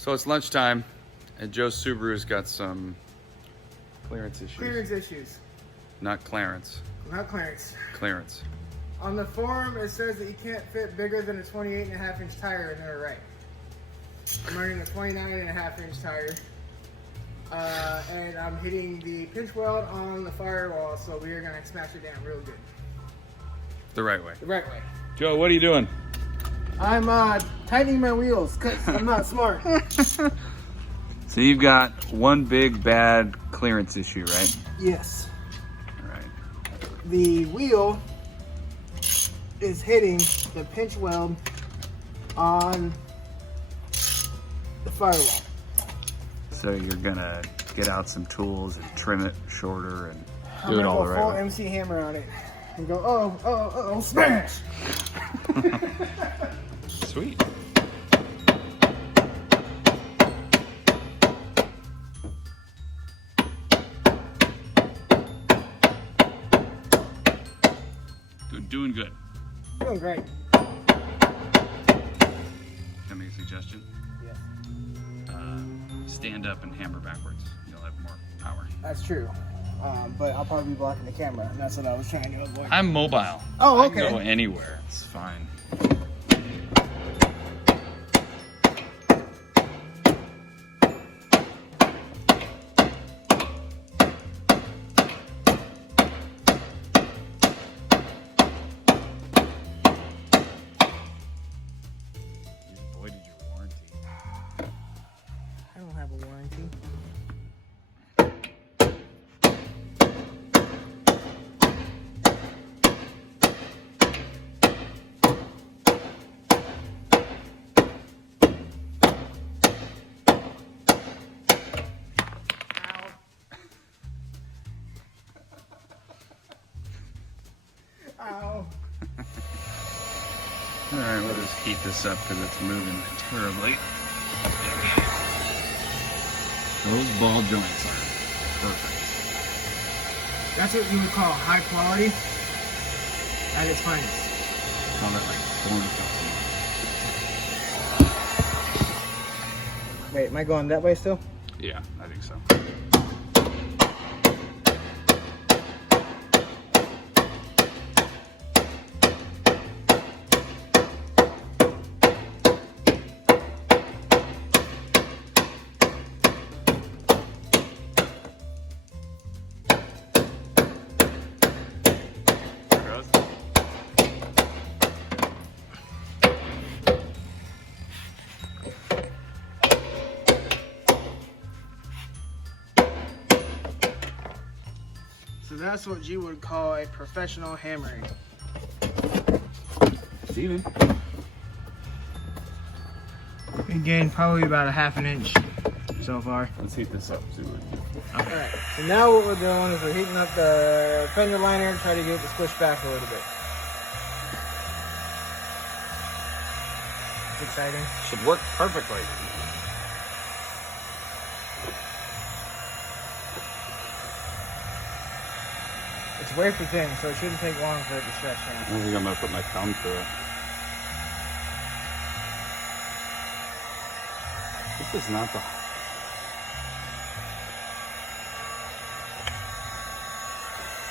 So it's lunchtime, and Joe Subaru's got some clearance issues. Clearance issues. Not Clarence. Not clearance. Clearance. On the forum, it says that you can't fit bigger than a 28.5-inch tire, and they're right. I'm running a 29.5-inch tire, and I'm hitting the pinch weld on the firewall, so we are gonna smash it down real good. The right way. The right way. Joe, what are you doing? I'm tightening my wheels because I'm not smart. So you've got one big bad clearance issue, right? Yes. All right. The wheel is hitting the pinch weld on the firewall. So you're gonna get out some tools and trim it shorter and I'm do it gonna all go the full right way. MC Hammer on it and go, oh, smash! Sweet. Doing good. Doing great. Can I make a suggestion? Yeah. Stand up and hammer backwards. You'll have more power. That's true. But I'll probably be blocking the camera, and that's what I was trying to avoid. I'm mobile. Oh, I can okay. go anywhere. It's fine. You voided your warranty. I don't have a warranty. Ow. All right, we'll just heat this up because it's moving terribly. Those ball joints are perfect. That's what you would call high quality at its finest. Call it like corn puffs. Wait, am I going that way still? Yeah, I think so. So that's what you would call a professional hammering. Steven. We gained probably about a 1/2 inch so far. Let's heat this up. See what. Alright, so now what we're doing is we're heating up the fender liner, try to get it to squish back a little bit. It's exciting. Should work perfectly. It's wafer thin, so it shouldn't take long for it to stretch I down. don't think I'm gonna put my thumb through it. This is not the.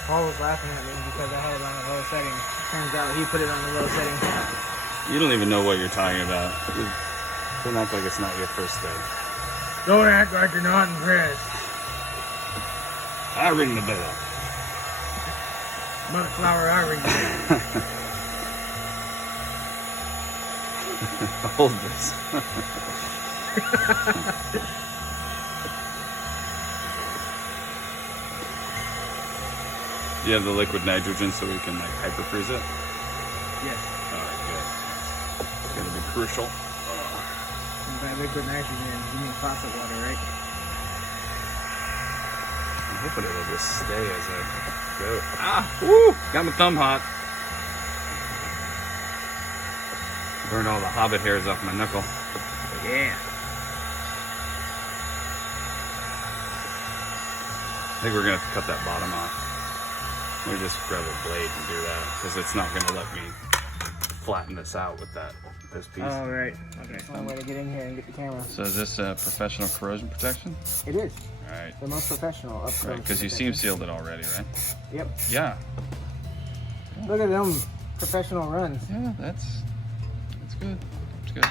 Paul was laughing at me because I had it on a low setting. Turns out he put it on the low setting. You don't even know what you're talking about. Don't act like it's not your first day. Don't act like you're not impressed. I ring the bell. Mother flower, I ring the bell. Hold this. Do you have the liquid nitrogen so we can like hyperfreeze it? Yes. Alright, good. It's gonna be crucial. And by liquid nitrogen, you mean faucet water, right? I'm hoping it will just stay as I go. Ah! Woo! Got my thumb hot. Burned all the hobbit hairs off my knuckle. Yeah. I think we're gonna have to cut that bottom off. Let me just grab a blade and do that because it's not gonna let me flatten this out with that this piece. Oh, right. Okay. That's one way to get in here and get the camera. So is this professional corrosion protection? It is. All right. The most professional up close. Right, because you seam sealed it already, right? Yep. Yeah. Look at them professional runs. Yeah, that's good. It's good.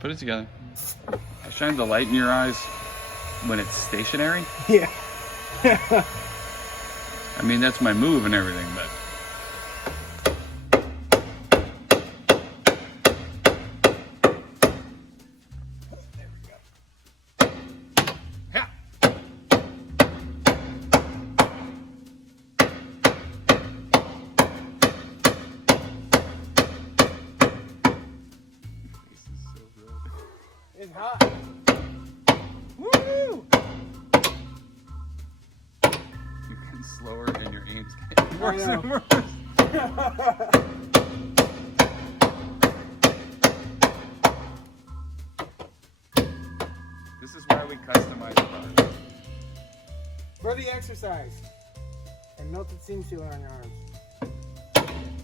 Put it together. I shine the light in your eyes when it's stationary. Yeah. I mean, that's my move and everything, but. It's hot. Woo! You're getting slower and your aim's getting worse and worse. This is why we customize cars. For the exercise. And melted seam sealer on your arms.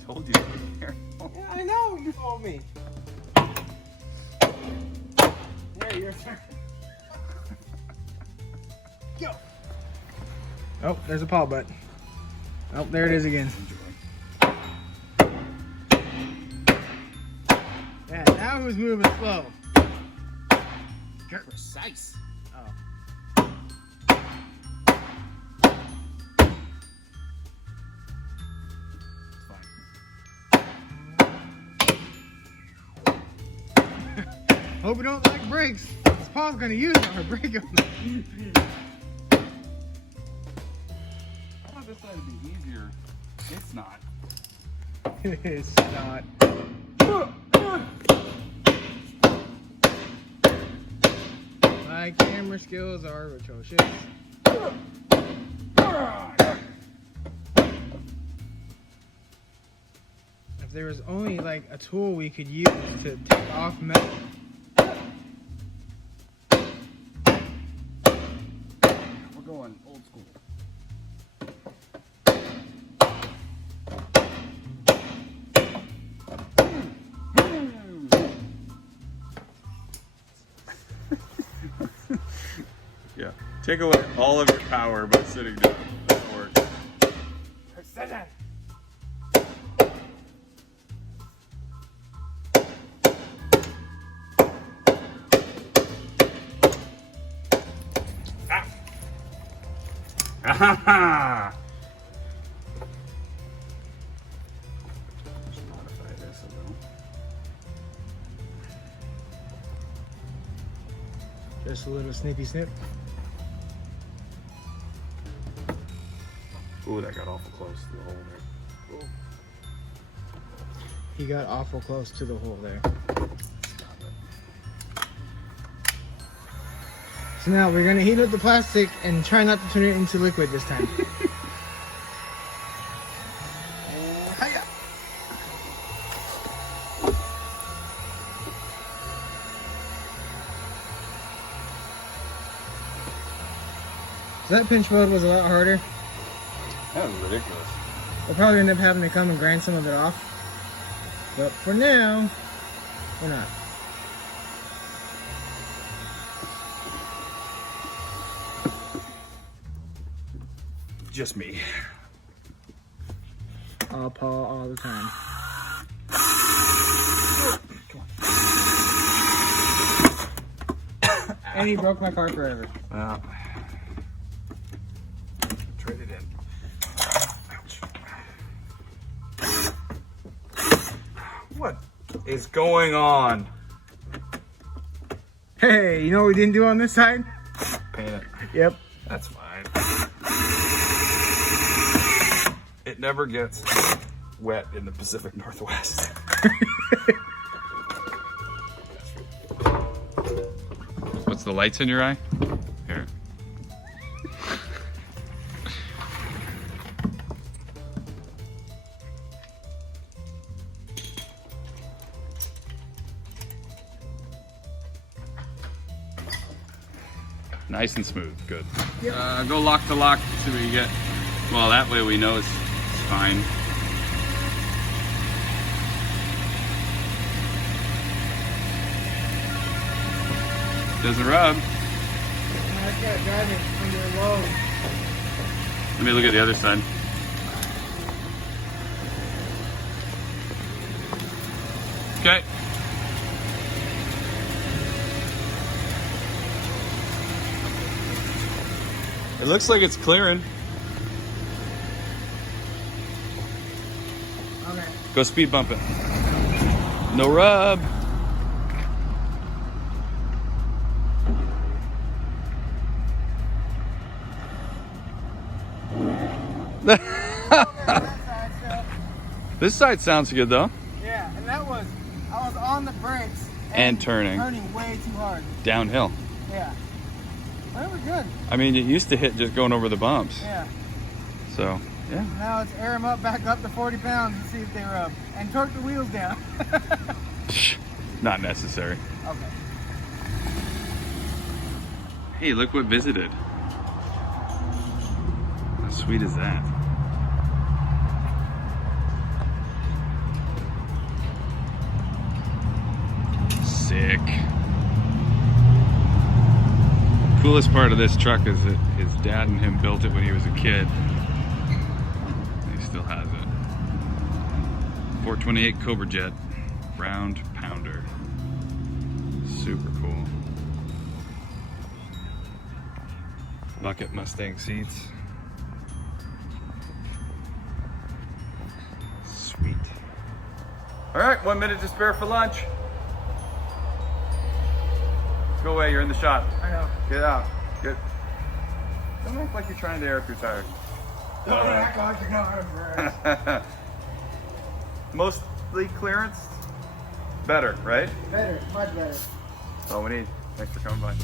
Told you to be careful. Yeah, I know. You told me. Yeah, your turn. Go. Oh, there's a paw butt. Oh, there it is again. Yeah, now who's moving slow? Precise. Oh. Hope we don't like brakes. This paw's gonna use it or break them. I thought this side would be easier. It's not. It's not. My camera skills are atrocious. If there was only like a tool we could use to take off metal. We're going old school. Yeah. Take away all of your power by sitting down. That'll work. Precision. Ah! Just modify this a little. Just a little snippy snip. Ooh, that got awful close to the hole there. Ooh. He got awful close to the hole there. So now we're gonna heat up the plastic and try not to turn it into liquid this time. Hiya. So that pinch weld was a lot harder. That was ridiculous. We'll probably end up having to come and grind some of it off. But for now, we're not. Just me. All paw all the time. And he broke my car forever. Well, trade it in. Ouch. What is going on? Hey, you know what we didn't do on this side? Paint it. Yep. That's fine. It never gets wet in the Pacific Northwest. What's the lights in your eye? Here. Nice and smooth. Good. Yep. Go lock to lock. See what you get. Well, that way we know it's fine. Doesn't rub. I can't drive it under load. Let me look at the other side. Okay. It looks like it's clearing. Okay. Go speed bump it. No rub. This side sounds good though. Yeah, and I was on the brakes And turning. Turning way too hard. Downhill. Yeah. But it was good. I mean, it used to hit just going over the bumps. Yeah. So, yeah. Now let's air them up back up to 40 pounds and see if they rub. And torque the wheels down. Not necessary. Okay. Hey, look what visited. How sweet is that? Sick. Coolest part of this truck is that his dad and him built it when he was a kid. He still has it. 428 Cobra Jet, round pounder. Super cool. Bucket Mustang seats. Sweet. All right, 1 minute to spare for lunch. Go away, you're in the shot. I know. Get out. Get. Don't act like you're trying to air up your tires. Don't act like you're not. Mostly clearance. Better, right? Better, much better. That's all we need. Thanks for coming by.